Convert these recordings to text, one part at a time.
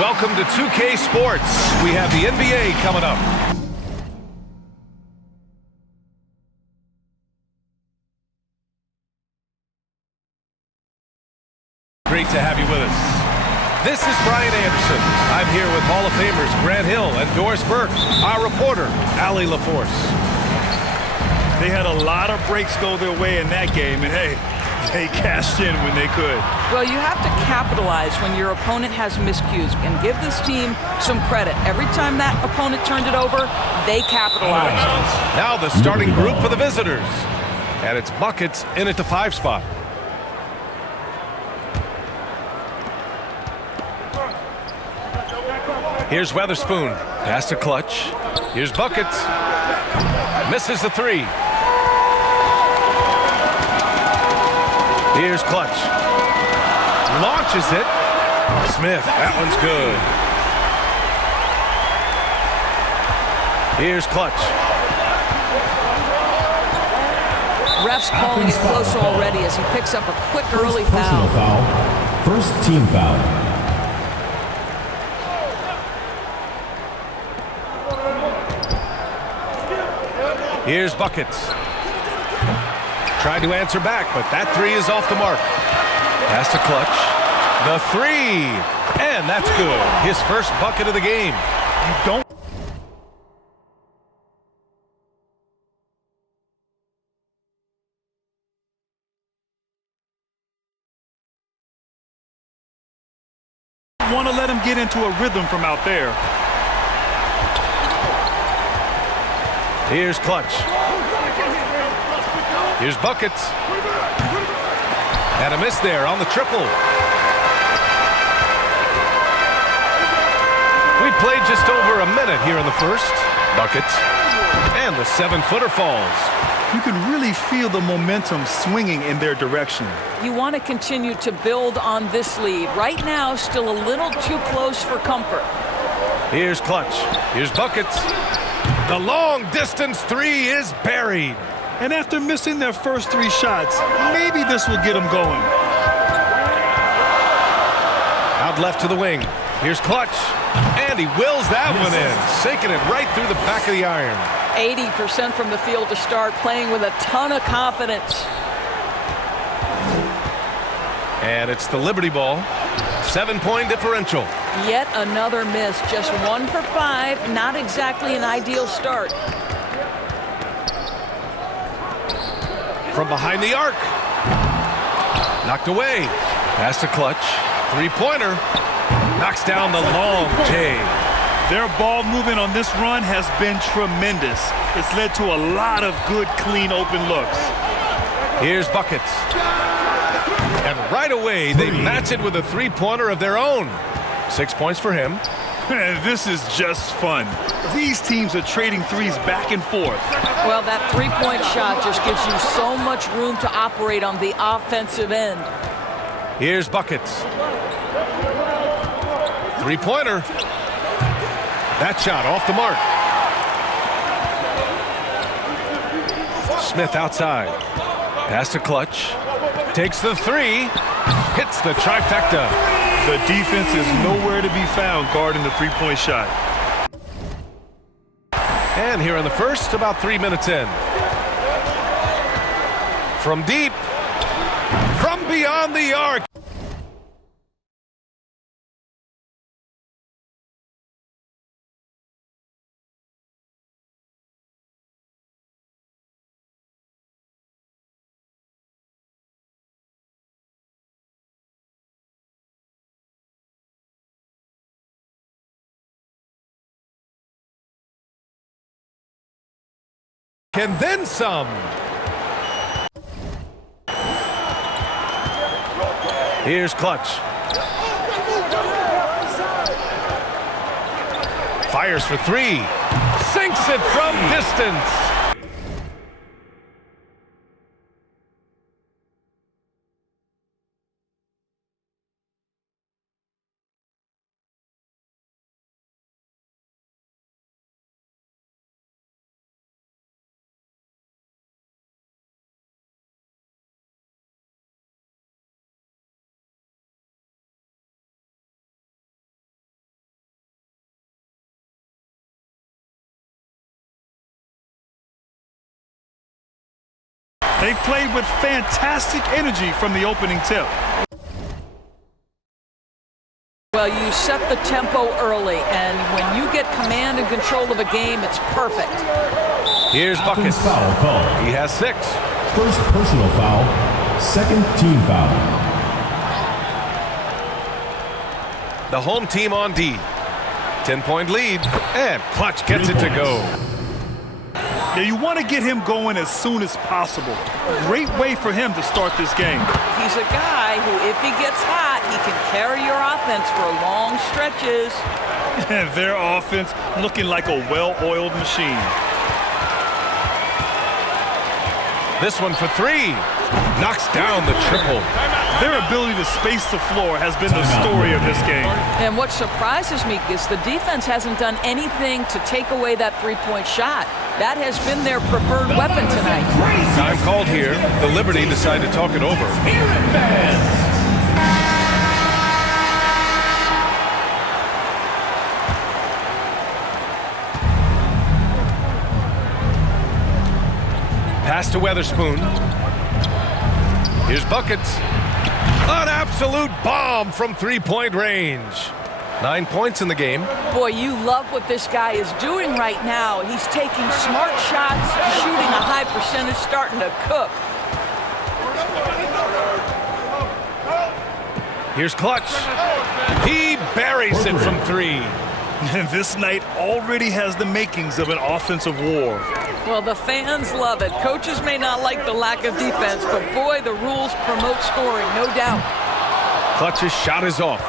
Welcome to 2K Sports. We have the NBA coming up. Great to have you with us. This is Brian Anderson. I'm here with Hall of Famers Grant Hill and Doris Burke, our reporter, Allie LaForce. They had a lot of breaks go their way in that game, and hey, they cashed in when they could. Well, you have to capitalize when your opponent has miscues and give this team some credit. Every time that opponent turned it over, they capitalized. Now the starting group for the visitors. And it's Buckets in at the 5 spot. Here's Weatherspoon. Pass to Clutch. Here's Buckets. Misses the 3. Here's Clutch. Launches it. Smith. That one's good. Here's Clutch. Refs calling it close already as he picks up a quick early foul. First team foul. Here's Buckets. Tried to answer back, but that 3 is off the mark. Pass to Clutch. The 3. And that's good. His first bucket of the game. You don't want to let him get into a rhythm from out there. Here's Clutch. Here's Buckets. And a miss there on the triple. We played just over a minute here in the first. Buckets. And the 7-footer falls. You can really feel the momentum swinging in their direction. You want to continue to build on this lead. Right now, still a little too close for comfort. Here's Clutch. Here's Buckets. The long distance 3 is buried. And after missing their first 3 shots, maybe this will get them going. Out left to the wing. Here's Clutch. And he wills that one in. Sinking it right through the back of the iron. 80% from the field to start, playing with a ton of confidence. And it's the Liberty ball. 7-point differential. Yet another miss. Just 1 for 5. Not exactly an ideal start. From behind the arc. Knocked away. Pass to Clutch. 3-pointer. Knocks down the long J. Their ball movement on this run has been tremendous. It's led to a lot of good, clean, open looks. Here's Buckets. And right away, they match it with a 3-pointer of their own. 6 points for him. This is just fun. These teams are trading threes back and forth. Well, that 3-point shot just gives you so much room to operate on the offensive end. Here's Buckets. 3-pointer. That shot off the mark. Smith outside. Pass to Clutch. Takes the 3. Hits the trifecta. The defense is nowhere to be found guarding the 3-point shot. And here in the first, about 3 minutes in. From deep. From beyond the arc. And then some. Here's Clutch. Fires for 3. Sinks it from distance. They played with fantastic energy from the opening tip. Well, you set the tempo early, and when you get command and control of a game, it's perfect. Here's Buckets. Foul called. He has 6. First personal foul. Second team foul. The home team on D. 10-point lead, and Clutch gets it to go. Now, you want to get him going as soon as possible. Great way for him to start this game. He's a guy who, if he gets hot, he can carry your offense for long stretches. And their offense looking like a well-oiled machine. This one for 3. Knocks down the triple. Their ability to space the floor has been the story of this game. And what surprises me is the defense hasn't done anything to take away that three-point shot. That has been their preferred weapon tonight. Time called here. The Liberty decide to talk it over. Pass to Weatherspoon. Here's Buckets. An absolute bomb from three-point range. 9 points in the game. Boy, you love what this guy is doing right now. He's taking smart shots, shooting a high percentage, starting to cook. Here's Clutch. He buries it from 3. And this night already has the makings of an offensive war. Well, the fans love it. Coaches may not like the lack of defense, but boy, the rules promote scoring, no doubt. Clutch's shot is off.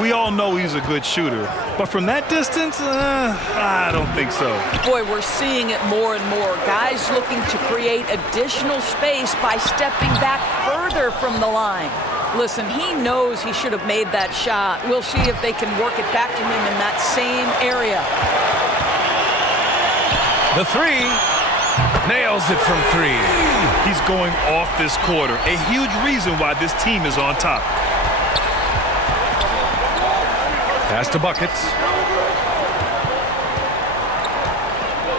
We all know he's a good shooter, but from that distance, I don't think so. Boy, we're seeing it more and more. Guys looking to create additional space by stepping back further from the line. Listen, he knows he should have made that shot. We'll see if they can work it back to him in that same area. The 3. Nails it from 3. He's going off this quarter. A huge reason why this team is on top. Pass to Buckets.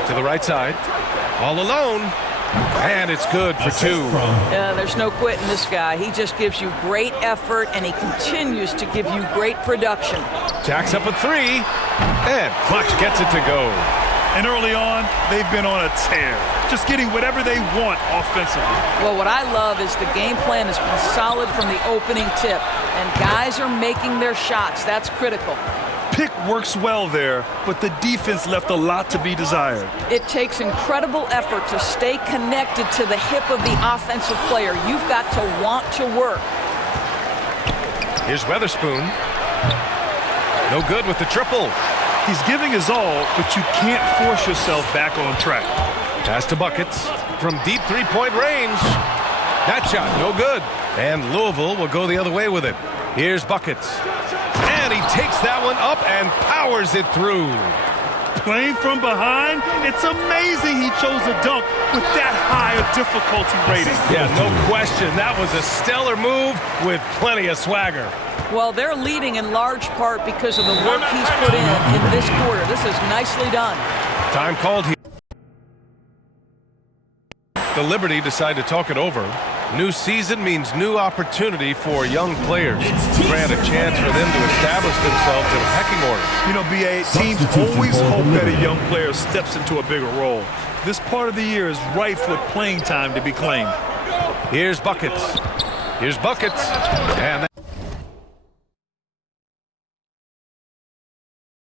To the right side. All alone. And it's good for 2. Yeah, there's no quitting this guy. He just gives you great effort, and he continues to give you great production. Jacks up a 3. And Clutch gets it to go. And early on, they've been on a tear. Just getting whatever they want offensively. Well, what I love is the game plan has been solid from the opening tip, and guys are making their shots. That's critical. Pick works well there, but the defense left a lot to be desired. It takes incredible effort to stay connected to the hip of the offensive player. You've got to want to work. Here's Weatherspoon. No good with the triple. He's giving his all, but you can't force yourself back on track. Pass to Buckets from deep three-point range. That shot, no good. And Louisville will go the other way with it. Here's Buckets. And he takes that one up and powers it through. Playing from behind, it's amazing he chose a dunk with that high a difficulty rating. Yeah, no question. That was a stellar move with plenty of swagger. Well, they're leading in large part because of the work he's put in this quarter. This is nicely done. Time called here. The Liberty decide to talk it over. New season means new opportunity for young players. Grant a chance for them to establish themselves in a pecking order. You know, B.A., teams always hope that a young player steps into a bigger role. This part of the year is rife with playing time to be claimed. Here's Buckets. Here's Buckets. And